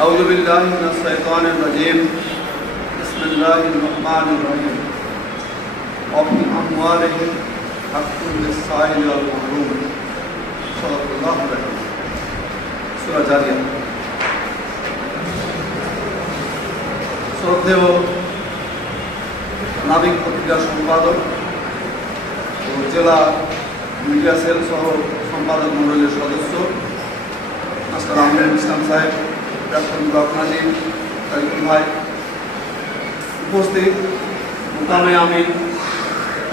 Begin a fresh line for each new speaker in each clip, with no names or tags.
أعوذ بالله من الشيطان الرجيم بسم الله الرحمن الرحيم وفي أموالهم حق للسائل والمحروم صدق الله العظيم سورة جارية শ্রদ্ধেয় নাবিক পত্রিকার সম্পাদক ও জেলা মিডিয়া সেল সহ সম্পাদক মণ্ডলের সদস্য মাস্টার আহমেদ ইসলাম সাহেব ক্যাপ্টেন ব্লক নাজিম ভাই উপস্থিত। মোকামে আমি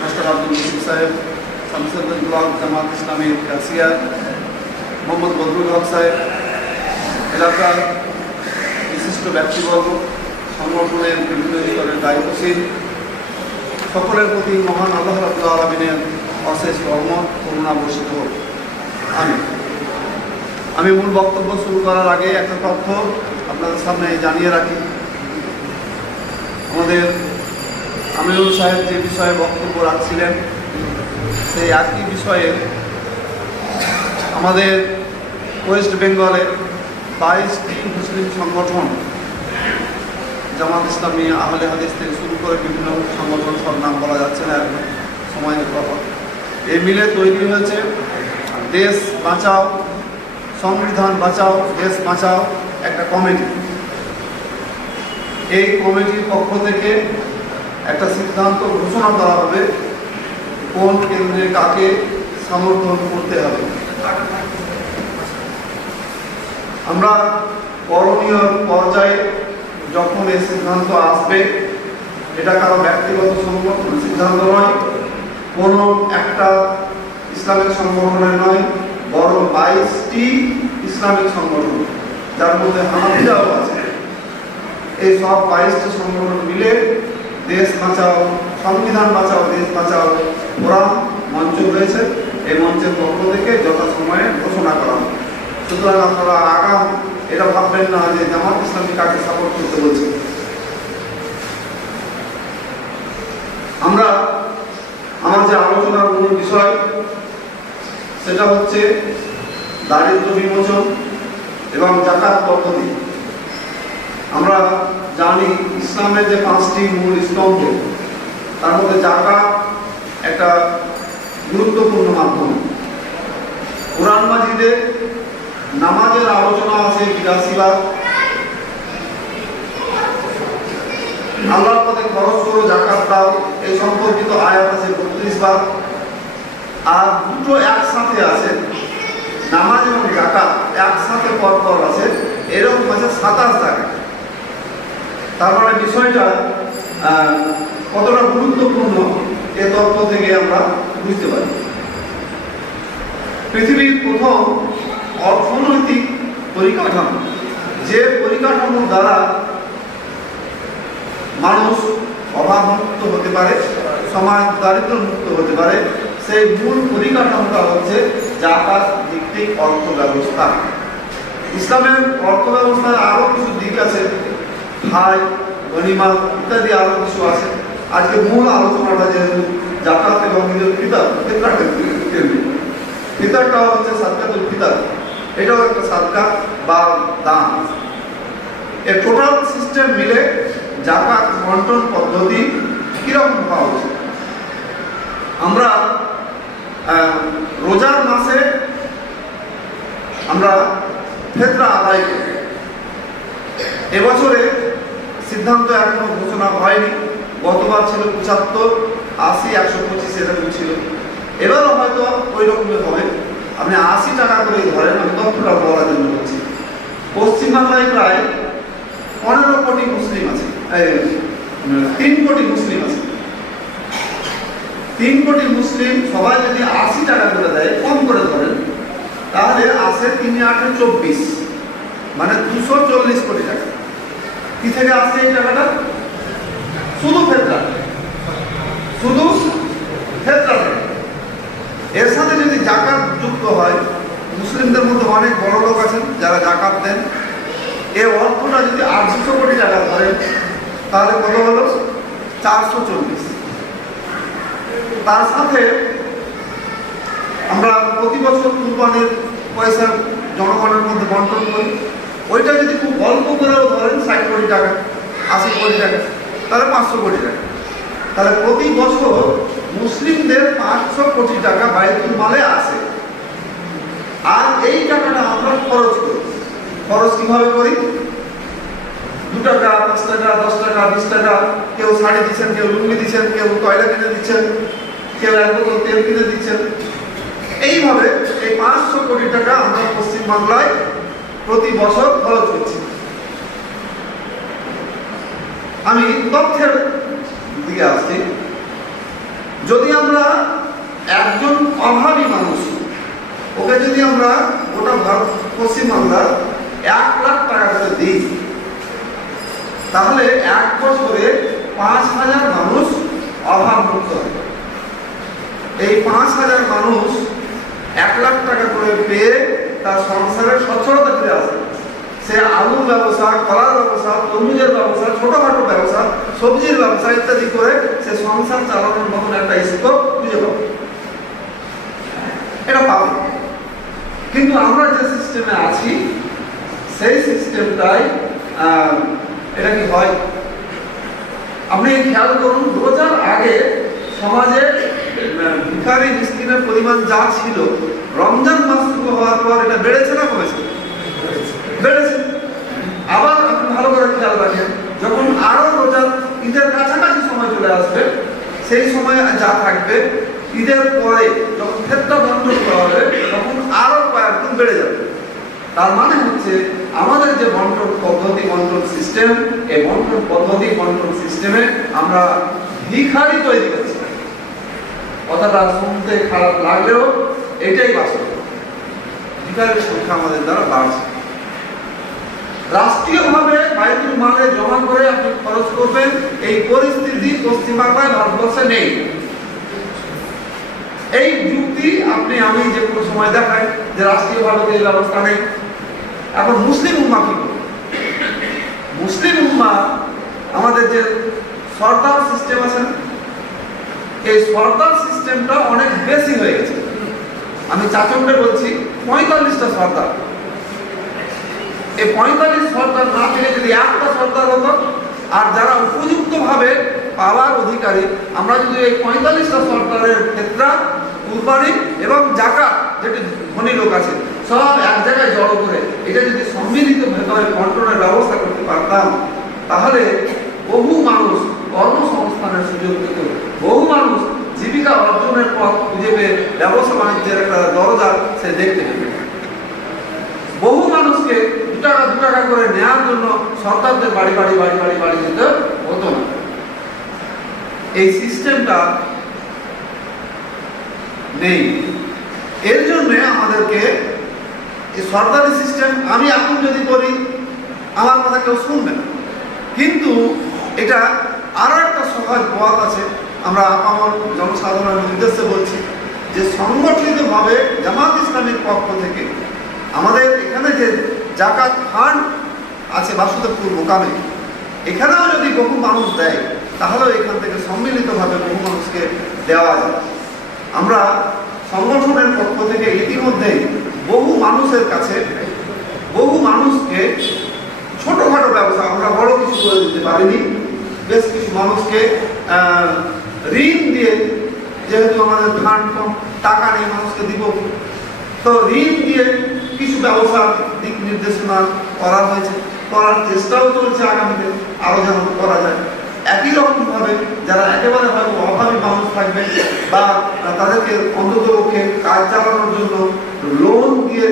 মাস্টার আব্দুল রশিদ সাহেব শামসুদ্দিন ব্লক, জামাত ইসলামী কাসিয়া মোহাম্মদ বদরুল হক সাহেব, এলাকার বিশিষ্ট ব্যক্তিবর্গ, সংগঠনের বিভিন্ন স্তরের দায়িত্বশীল, সকলের প্রতি মহান আল্লাহ রাবুল্লাহ আলমিনের অশেষ রহমত, করুণা বর্ষিত আমি আমি মূল বক্তব্য শুরু করার আগে একটা তথ্য আপনাদের সামনে জানিয়ে রাখি। আমাদের আমিরুল সাহেব যে বিষয়ে বক্তব্য রাখছিলেন, সেই একই বিষয়ে আমাদের ওয়েস্ট বেঙ্গলের বাইশটি মুসলিম সংগঠন, জামাত ইসলামী, আহলে হাদিস থেকে শুরু করে বিভিন্ন সংগঠন, সব নাম বলা যাচ্ছে না সময়ের কথা এই মিলে তৈরি হয়েছে দেশ বাঁচাও সংবিধান বাঁচাও, দেশ বাঁচাও, একটা কমিটি। এই কমিটির পক্ষ থেকে একটা সিদ্ধান্ত ঘোষণা করা হবে, কোন কেন্দ্রে কাকে সমর্থন করতে হবে। আমরা করণীয় পর্যায়ে যখন এই সিদ্ধান্ত আসবে, এটা কারও ব্যক্তিগত সিদ্ধান্ত নয়, কোনো একটা ইসলামিক সংগঠনের নয় বরং বাইশটি ইসলামিক সংগঠন, যার মধ্যে হানাফিরাও আছে। এই সব বাইশটি সংগঠন মিলে দেশ বাঁচাও, সংবিধান বাঁচাও, দেশ বাঁচাও ফোরাম মঞ্চ রয়েছে। এই মঞ্চের পক্ষ থেকে যথাসময়ে ঘোষণা করা সুতরাং আপনারা আগাম এটা ভাববেন না যে জামাত ইসলামী কাকে সাপোর্ট করতে বলছে। আমরা, আমার যে আলোচনার মূল বিষয় সেটা হচ্ছে দারিদ্র বিমোচন এবং জাকাত পদ্ধতি। আমরা জানি ইসলামের যে পাঁচটি মূল স্তম্ভ, তার মধ্যে জাকাত একটা গুরুত্বপূর্ণ মাধ্যম। কোরআন মাজিদে নামাজের আলোচনা আছে বিরাশি বার আল্লাহর পথে খরচ করো, জাকাত দাও এই সম্পর্কিত আয়াত আছে বত্রিশ বার আর দুটো একসাথে আছে। নামাজ এবং জাকাত একসাথে পর পর আছে। এরকম আছে সাতাশ জায়গায় তার মানে বিষয়টা কতটা গুরুত্বপূর্ণ এ তথ্য থেকে আমরা বুঝতে পারি। পৃথিবীর প্রথম অর্থনৈতিক পরিকাঠামো। যে পরিকাঠামোর দ্বারা মানুষ অভাবমুক্ত হতে পারে, সমাজ দারিদ্র মুক্ত হতে পারে সেই মূল পরিকাঠামোটা হচ্ছে জাকাত ভিত্তিক অর্থ ব্যবস্থা ইসলামের অর্থ ব্যবস্থার আরও কিছু দিক আছে, হাই গনিমা ইত্যাদি আরও কিছু আছে। আজকে মূল আলোচনাটা যেহেতু জাকাত এবং নিজের ফিতার ফিতারটা হচ্ছে সাদকাতুল ফিতার এটাও একটা সাদকা বা দান। এর টোটাল সিস্টেম মিলে জাকাত বন্টন পদ্ধতি কীরকম হওয়া উচিত? আমরা আহ, রোজার মাসে আমরা ফেতরা আদায় করি এবছরে সিদ্ধান্ত এখনও ঘোষণা হয়নি। গতবার ছিল পঁচাত্তর, আশি, একশো পঁচিশ এরকম ছিল। এবারও হয়তো ওই রকমের হবে। আপনি আশি টাকা করে ধরেন, আমি তথ্যটা বলার জন্য বলছি। পশ্চিমবাংলায় প্রায় পনেরো কোটি মুসলিম আছে। তিন কোটি মুসলিম আছে। তিন কোটি মুসলিম সবাই যদি আশি টাকা করে দেয়, কম করে ধরেন তাহলে আসে তিন আটে চব্বিশ। মানে দুশো চল্লিশ কোটি টাকা। কি থেকে আসছে এই টাকাটা? শুধু ফেতরা শুধু ফেতরা এর সাথে যদি জাকাত যুক্ত হয়, মুসলিমদের মধ্যে অনেক বড় লোক আছেন যারা জাকাত দেন। এই অর্থটা যদি আটশো কোটি টাকা ধরেন, তাহলে কত হলো? চারশো চল্লিশ। তার সাথে আমরা প্রতি বছর কুরবানির পয়সা জনগণের মধ্যে বন্টন করি। ওইটা যদি খুব অল্প করেও ধরেন ষাট কোটি টাকা, আশি কোটি টাকা, তাহলে পাঁচশো কোটি টাকা। তাহলে প্রতি বছর মুসলিমদের পাঁচশো কোটি টাকা বাইতুল মালে আসে আর এই টাকাটা আমরা খরচ করি। খরচ কীভাবে করি? দু টাকা, পাঁচ টাকা, দশ টাকা, বিশ টাকা, কেউ শাড়ি দিচ্ছেন, কেউ লুঙ্গি দিচ্ছেন, কেউ কয়লা কিনে দিচ্ছেন, কেউ এক বোতল তেল কিনে দিচ্ছেন। পাঁচশো কোটি টাকা আমরা পশ্চিমবাংলায় প্রতি বছর খরচ করছি। আমি তথ্যের দিকে আসছি। যদি আমরা একজন অভাবী মানুষ, ওকে যদি আমরা গোটা ভারত, পশ্চিমবাংলার এক লাখ টাকা করে দিই, তাহলে এক বছরে পাঁচ হাজার মানুষ অভাব মুক্ত হবে। এই পাঁচ হাজার মানুষ এক লাখ টাকা করে পেয়ে তার সংসারের সচ্ছলতা ফিরে আসে। সে আলুর ব্যবসা, কলার ব্যবসা, তরমুজের ব্যবসা, ছোটখাটো ব্যবসা, সবজির ব্যবসা ইত্যাদি করে সে সংসার চালানোর মতন একটা স্কোপ খুঁজে পাবে। এটা পাবে। কিন্তু আমরা যে সিস্টেমে আছি, সেই সিস্টেমটাই এটা কি হয়? আপনি খেয়াল করুন দু আগে সমাজে ভিখারি মিসকিনের পরিমাণ যা ছিল, রমজান মাস শুরু হওয়ার পর এটা বেড়েছে না কমেছে? বেড়েছে। আবার আপনি ভালো করে খেয়াল রাখেন, যখন আরও ঈদের কাছাকাছি সময় চলে আসবে, সেই সময় যা থাকবে, ঈদের পরে যখন বন্টন করা হবে, তখন আরও কয়েকগুণ বেড়ে যাবে। তার মানে হচ্ছে, আমাদের যে বন্টন পদ্ধতি, বন্টন সিস্টেম এই বন্টন পদ্ধতি, বন্টন সিস্টেমে আমরা ভিখারি তৈরি করছি। কথাটা শুনতে খারাপ লাগলেও এটাই বাস্তব। ভিখারির সংখ্যা আমাদের দ্বারা বাড়ছে। রাষ্ট্রীয়ভাবে বাইতুল মালে জমা করে আপনি খরচ করবেন, এই পরিস্থিতি পশ্চিমবাংলায়, ভারতবর্ষে নেই। এই যুক্তি আপনি, আমি যে কোনো সময় দেখাই যে রাষ্ট্রীয়ভাবে এই ব্যবস্থা নেই। এখন মুসলিম উম্মা কি মুসলিম উম্মা, আমাদের যে সরকার সিস্টেম আছে এই সরকার সিস্টেমটা অনেক বেশি হয়ে গেছে। আমি চাচন্ডে বলছি, পঁয়তাল্লিশটা সরকার এই পঁয়তাল্লিশ সরকার না থেকে যদি একটা সরকার হতো, আর যারা উপযুক্তভাবে পাওয়ার অধিকারী, আমরা যদি এই পঁয়তাল্লিশটা সরকারের ক্ষেত্রে কুরবানি এবং জাকাত যেটি ধনী লোক আছে, সব এক জায়গায় জড়ো করে এটা যদি সম্মিলিত ভাবে কন্ট্রোলের ব্যবস্থা করতে পারতাম, তাহলে বহু মানুষ কর্মসংস্থানের সুযোগ পেত বহু মানুষ জীবিকা অর্জনের পথ খুঁজে পেয়ে ব্যবসা বাণিজ্যের একটা দরজা সে দেখতে পেত বহু মানুষকে দু টাকা দু টাকা করে নেওয়ার জন্য সরকারদের বাড়ি বাড়ি বাড়ি বাড়ি বাড়ি যেতে হতো না। এই সিস্টেমটা নেই। এর জন্য আমাদেরকে সরকারি সিস্টেম, আমি এখন যদি করি আমার কথা কেউ শুনবে না। কিন্তু এটা আরও একটা সহজ পথ আছে। আমরা আমার জনসাধারণের উদ্দেশ্যে বলছি যে সংগঠিতভাবে জামাত ইসলামের পক্ষ থেকে আমাদের এখানে যে জাকাত ফান্ড আছে বাসুদেবপুর মোকামে, এখানেও যদি বহু মানুষ দেয়, তাহলেও এখান থেকে সম্মিলিতভাবে বহু মানুষকে দেওয়া যায়। আমরা সংগঠনের পক্ষ থেকে ইতিমধ্যেই বহু মানুষের কাছে বহু মানুষকে ছোটোখাটো ব্যবসা, আমরা বড় কিছু করে দিতে পারিনি। বেশ কিছু মানুষকে ঋণ দিয়ে যেহেতু আমাদের ধান টাকা নেই মানুষকে দিব। তো ঋণ দিয়ে কিছু ব্যবসার দিক নির্দেশনা করা হয়েছে। করার চেষ্টাও চলছে আগামীতে, আরও যেন করা যায়। একই রকম ভাবে যারা একেবারে হয়তো অভাবী মানুষ থাকবে বা তাদেরকে অন্তত পক্ষে কাজ চালানোর জন্য লোন দিয়ে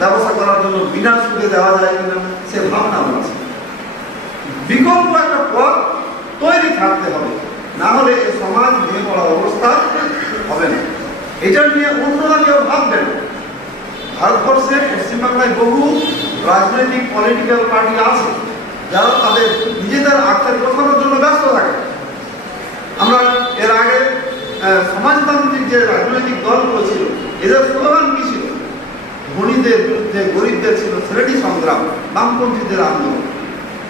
ব্যবসা করার জন্য বিনা সুদে দেওয়া যায় কিনা, সে ভাবনা হচ্ছে বিকল্প একটা পথ তৈরি থাকতে হবে। না হলে এই সমাজ ভেঙে পড়া অবস্থা হবে না। এটা নিয়ে অন্যরা কেউ ভাববেন। ভারতবর্ষে পশ্চিমবাংলায় বহু রাজনৈতিক পলিটিক্যাল পার্টি আছে, যারা তাদের নিজেদের আর্থিক গোছানোর জন্য ব্যস্ত থাকে। আমরা এর আগে সমাজতান্ত্রিক যে রাজনৈতিক দলগুলো ছিল, এদের স্লোগান কি ছিল? ধনীদের বিরুদ্ধে গরিবদের ছিল শ্রেণি সংগ্রাম, বামপন্থীদের আন্দোলন।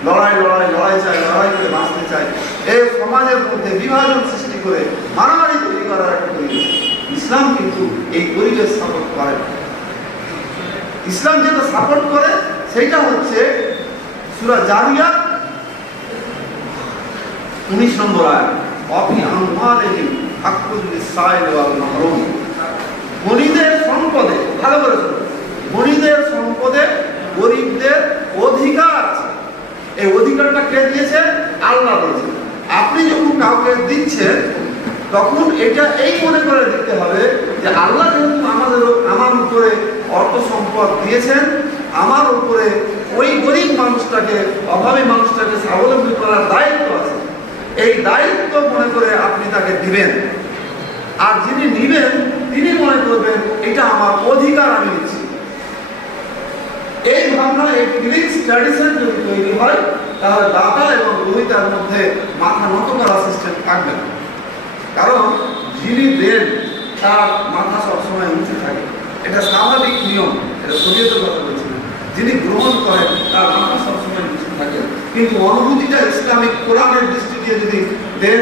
লড়াই লড়াই লড়াই চাই, লড়াই করে বাঁচতে চাই। এই সমাজের মধ্যে বিভাজন সৃষ্টি করে মারামারি তৈরি করার একটা পরিবেশ। ইসলাম কিন্তু এই পরিবেশ সাপোর্ট করে। ইসলাম যেটা সাপোর্ট করে, সেইটা হচ্ছে সুরা জারিয়া উনিশ নম্বর আয় অফি আমওয়ালিহিম হাক্কুল লিসাইল ওয়াল মাহরুম। গরিবদের সম্পদে, ভালো করে। গরিবদের সম্পদে গরিবদের অধিকার আছে। এই অধিকারটা কে দিয়েছে আল্লাহ দিয়েছে আপনি যখন কাউকে দিচ্ছেন, তখন এটা এই মনে করে দিতে হবে যে আল্লাহ যেহেতু আমাদের আমার উপরে অর্থ সম্পদ দিয়েছেন, আমার উপরে ওই গরিব মানুষটাকে, অভাবী মানুষটাকে স্বাবলম্বী করার দায়িত্ব আছে। এই দায়িত্ব মনে করে আপনি তাকে দিবেন। আর যিনি নিবেন, তিনি মনে করবেন, এটা আমার অধিকার আমি নিচ্ছি। এই ভাবনা, এই ফিলিংস ট্র্যাডিশন যদি তৈরি হয়, তাহলে দাতা এবং গ্রহিতার মধ্যে মাথা নত করার সিস্টেম থাকবে না। কারণ যিনি দেন, তার মাথা সবসময় উঁচু থাকে। এটা স্বাভাবিক নিয়ম, এটা শরীয়তের কথা বলছি। যিনি গ্রহণ করেন, তার মাথা সবসময় নিচু থাকে। কিন্তু অনুভূতিটা ইসলামিক কোরআনের দৃষ্টি দিয়ে যদি দেন,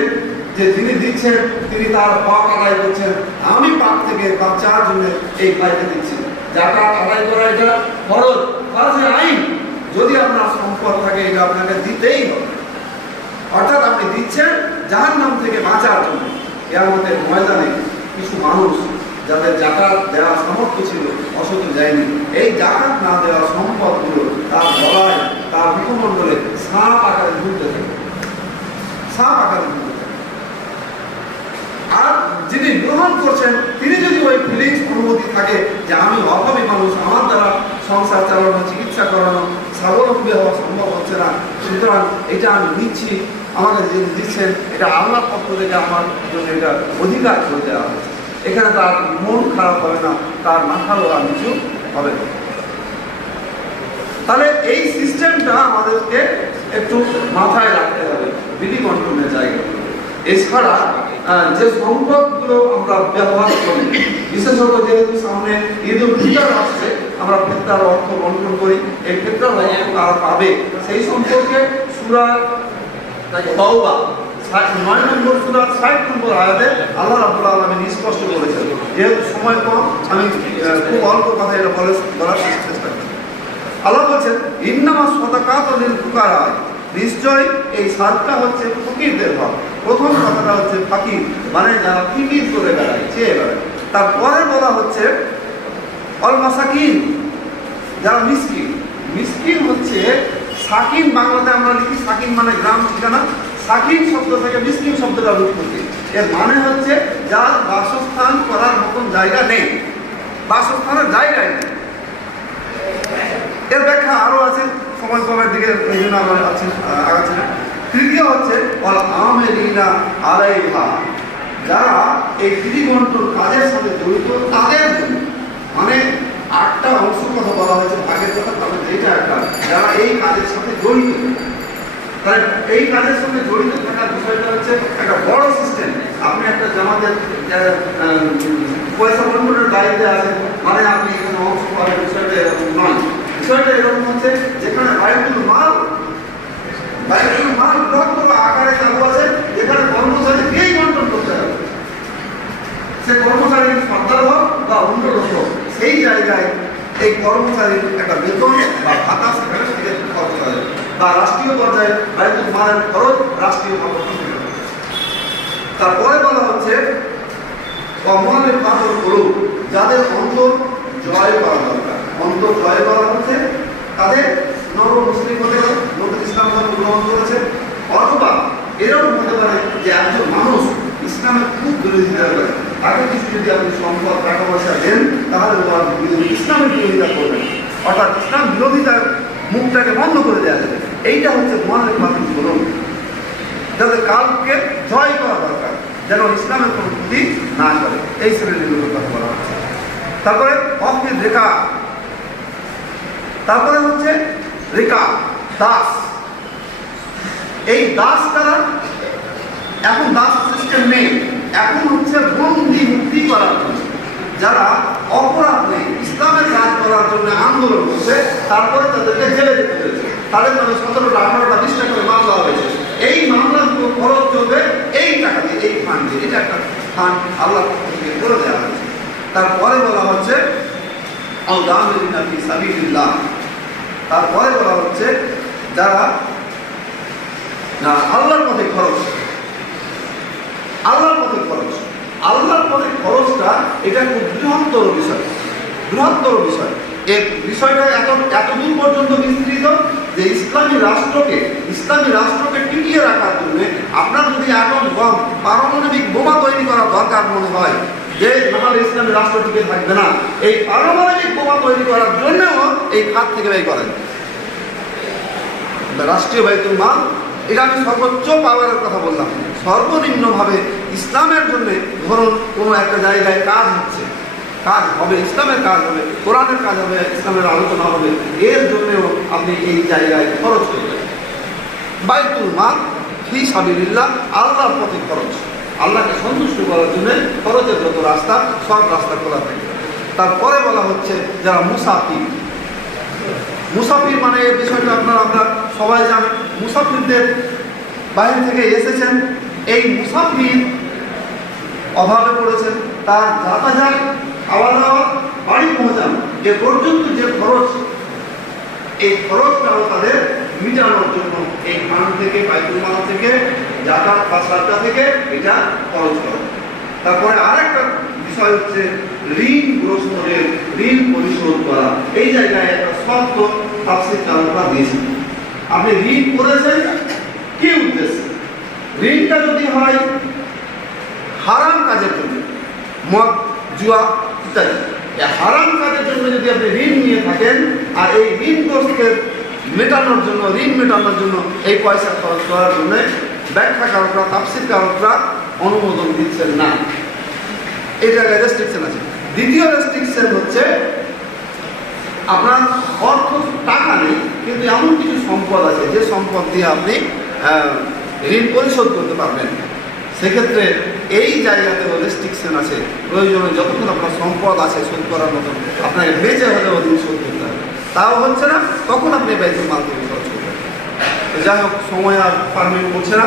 যে যিনি দিচ্ছেন, তিনি তার পাক আদায় করছেন, আমি পাক থেকে বাচ্চার জন্য এই ভাইকে দিচ্ছি জাকাত আদায় করা এটা ফরজ, ফরজে আইন। যদি আপনার সম্পদ থাকে, এটা আপনাকে দিতেই হবে। অর্থাৎ আপনি দিচ্ছেন জাহান নাম থেকে বাঁচার জন্য। মধ্যে ময়দানে কিছু মানুষ যাদের জাকাত দেওয়ার সামর্থ্য ছিল অসত যায়নি, এই জাকাত না দেওয়ার সম্পদগুলো তার গলায় তার মুখমণ্ডলে সাপ আকারে ঢুকতে থাকে। সাপ আকারে আর যিনি গ্রহণ করছেন, তিনি যদি ওই ফিলিংস অনুভূতি থাকে যে আমি অভাবী মানুষ, আমার দ্বারা সংসার চালানো, চিকিৎসা করানো স্বাবলম্বী হওয়া সম্ভব হচ্ছে না, সুতরাং এটা আমি নিচ্ছি। আমাকে যিনি দিচ্ছেন, এটা আল্লাহর পক্ষ থেকে আমার জন্য এটা অধিকার করে দেওয়া হয়েছে এখানে তার মন খারাপ হবে না, তার মাথা ওরা নিচু হবে না। তাহলে এই সিস্টেমটা আমাদেরকে একটু মাথায় রাখতে হবে বিধি কন্ট্রোলের জায়গা এছাড়া যে সম্পদগুলো আমরা ব্যবহার করি বিশেষত যেহেতু সামনে ঈদ উল ফিতর আসছে আমরা ফেতরার অর্থ বন্টন করি এই ফেতরার অর্থ কারা পাবে। সেই সম্পর্কে সুরা তওবা নয় নম্বর সুরা ষাট নম্বর আয়াতে আল্লাহ রাবুল আলমিন স্পষ্ট করেছেন যেহেতু সময় কম আমি খুব অল্প কথা এটা বলে বলার চেষ্টা করছি আল্লাহ বলছেন ইন্নামা সদাকাত লিল ফুকারা নিশ্চয় এই সাতটা হচ্ছে ফকিরদের হক প্রথম কথাটা হচ্ছে ফকির মানে যারা ফিকির করে বেড়ায়, চেয়ে বেড়ায়। তারপরে বলা হচ্ছে অল মাসাকিন, যারা মিসকিন। মিসকিন হচ্ছে সাকিন, বাংলাতে আমরা লিখি সাকিন মানে গ্রাম ঠিকানা। সাকিন শব্দ থেকে মিসকিন শব্দটা রূপ করছি এর মানে হচ্ছে যার বাসস্থান করার মতন জায়গা নেই। বাসস্থানের জায়গায় নেই। এর ব্যাখ্যা আরও আছে। সময় কমের দিকে এই জন্য আমরা আছি আগাচ্ছি না তৃতীয় হচ্ছে, অল আমেরিনা আলাইহা যারা এই গৃহবন্টন কাজের সাথে জড়িত, তাদের মানে আটটা অংশ কথা বলা হয়েছে, ভাগের কথা তবে যেটা একটা। যারা এই কাজের সাথে জড়িত, তাহলে এই কাজের সঙ্গে জড়িত থাকার বিষয়টা হচ্ছে একটা বড় সিস্টেম আপনি একটা জামাতের পয়সা বন্টনের দায়িত্বে আছেন মানে আপনি এখানে অংশ পাবেন বিষয়টা এরকম নয়। বিষয়টা এরকম হচ্ছে, যেখানে বায়ুগুলো মাল বায়ুগুলো মাল বৃহত্তর আকারে চালু আছে, যেখানে কর্মচারীকেই বন্টন করতে হবে। সে কর্মচারী সরকার হোক বা অন্য লোক সেই জায়গায় এই কর্মচারীর একটা বেতন বা ভাতা সেখানে থেকে খরচ করা যাবে। বা রাষ্ট্রীয় পর্যায়ে বায়ুতুল মালের খরচ রাষ্ট্রীয় খরচ তারপরে বলা হচ্ছে কমলের পাথর করুক, যাদের অন্তর জয় করা দরকার। অন্তর জয় করা হচ্ছে, তাদের নব মুসলিম হতে পারে নতুন ইসলাম ধর্ম গ্রহণ করেছে, অথবা এরকম হতে পারে যে একজন মানুষ ইসলামের খুব বিরোধিতা করে। তাকে কিছু যদি আপনি সম্পদ, টাকা পয়সা দেন, তাহলে ইসলামের বিরোধিতা করবেন অর্থাৎ ইসলাম বিরোধিতার মুখটাকে বন্ধ করে দেওয়া যাবে। এইটা হচ্ছে মনের মাধ্যম করুন যাতে কালকে জয় করা দরকার, যেন ইসলামের কোনো ক্ষতি না করে। এই শ্রেণির কথা বলা হচ্ছে। তারপরে অফিস রেখা। তারপরে হচ্ছে রেখা দাস। এই দাস তারা এখন দাস সিস্টেম নেই। এখন হচ্ছে বন্দি মুক্তি করার জন্য, যারা অপরাধ নেই, ইসলামের কাজ করার জন্য আন্দোলন করছে, তারপরে তাদেরকে জেলে যেতে হয়েছে। তাদের নামে সতেরোটা, আঠারোটা, বিশটা করে মামলা হয়েছে। এই মামলাগুলো খরচ চলবে, এই টাকা দিয়ে, এই ফান্ড দিয়ে। এটা একটা ফান্ড আল্লাহ থেকে করে দেওয়া হয়েছে। তারপরে বলা হচ্ছে সাবিলিল্লাহ। তারপরে বলা হচ্ছে যারা, না, আল্লাহর পথে খরচ। আল্লাহর পথে খরচ। আল্লাহর পথে খরচটা এটা খুব বৃহত্তর বিষয়। বৃহত্তর বিষয়। এই বিষয়টা এত, এতদূর পর্যন্ত বিস্তৃত যে ইসলামী রাষ্ট্রকে ইসলামী রাষ্ট্রকে টিকিয়ে রাখার জন্য আপনার যদি বম পারমাণবিক বোমা তৈরি করা দরকার মনে হয় যে নাহলে ইসলামী রাষ্ট্র টিকে থাকবে না। এই পারমাণবিক বোমা তৈরি করার জন্যও এই খাত থেকে ব্যয় করেন। রাষ্ট্রীয় ব্যয়তুল মাল, এটা আমি সর্বোচ্চ পাওয়ারের কথা বললাম। সর্বনিম্নভাবে ইসলামের জন্য ধরুন কোনো একটা জায়গায় কাজ হচ্ছে। কাজ হবে, ইসলামের কাজ হবে, কোরআনের কাজ হবে, ইসলামের আলোচনা হবে। এর জন্যও আপনি এই জায়গায় খরচ করবেন। বাইতুল মাল, ফি সাবিলিল্লাহ, আল্লাহর পথে খরচ। আল্লাহকে সন্তুষ্ট করার জন্য খরচের যত রাস্তা, সব রাস্তা খোলা থাকে। তারপরে বলা হচ্ছে যারা মুসাফির। মুসাফির মানে এই বিষয়টা আপনারা আমরা সবাই জানেন। মুসাফিরদের বাইরে থেকে এসেছেন। এই মুসাফির অভাবে পড়েছেন। তার যাতায়াত খাওয়া দাওয়া, বাড়ি পৌঁছান। এ পর্যন্ত যে খরচ, এই খরচটাও তাদের মিটানোর জন্য এই ফান্ড থেকে, বাইতুল মাল থেকে, যাতায়াত বা থেকে এটা খরচ করে তারপরে আরেকটা বিষয় হচ্ছে ঋণগ্রস্তদের ঋণ পরিশোধ করা। এই জায়গায় একটা শব্দ তাফসির চালকরা দিয়েছে। আপনি ঋণ করেছেন, কি উদ্দেশ্যে? ঋণটা যদি হয়, হারাম কাজের জন্য, মদ, জুয়া ইত্যাদি। হারাম কাজের জন্য যদি আপনি ঋণ নিয়ে থাকেন, আর এই ঋণগ্রস্তের মেটানোর জন্য, ঋণ মেটানোর জন্য এই পয়সা খরচ করার জন্য তাফসির কারকরা অনুমোদন দিচ্ছেন না। এই জায়গায় রেস্ট্রিকশন আছে। দ্বিতীয় রেস্ট্রিকশন হচ্ছে, আপনার অর্থ টাকা নেই, কিন্তু এমন কিছু সম্পদ আছে, যে সম্পদ দিয়ে আপনি ঋণ পরিশোধ করতে পারবেন। সেক্ষেত্রে এই জায়গাতেও রেস্ট্রিকশন আছে। প্রয়োজনে যতক্ষণ আপনার সম্পদ আছে শোধ করার মতন আপনাকে বেঁচে হলেও ঋণ শোধ করতে হবে। তাও হচ্ছে না, তখন আপনি বাইতুল মাল থেকে যাই হোক, সময় আর পারমিট করছে না।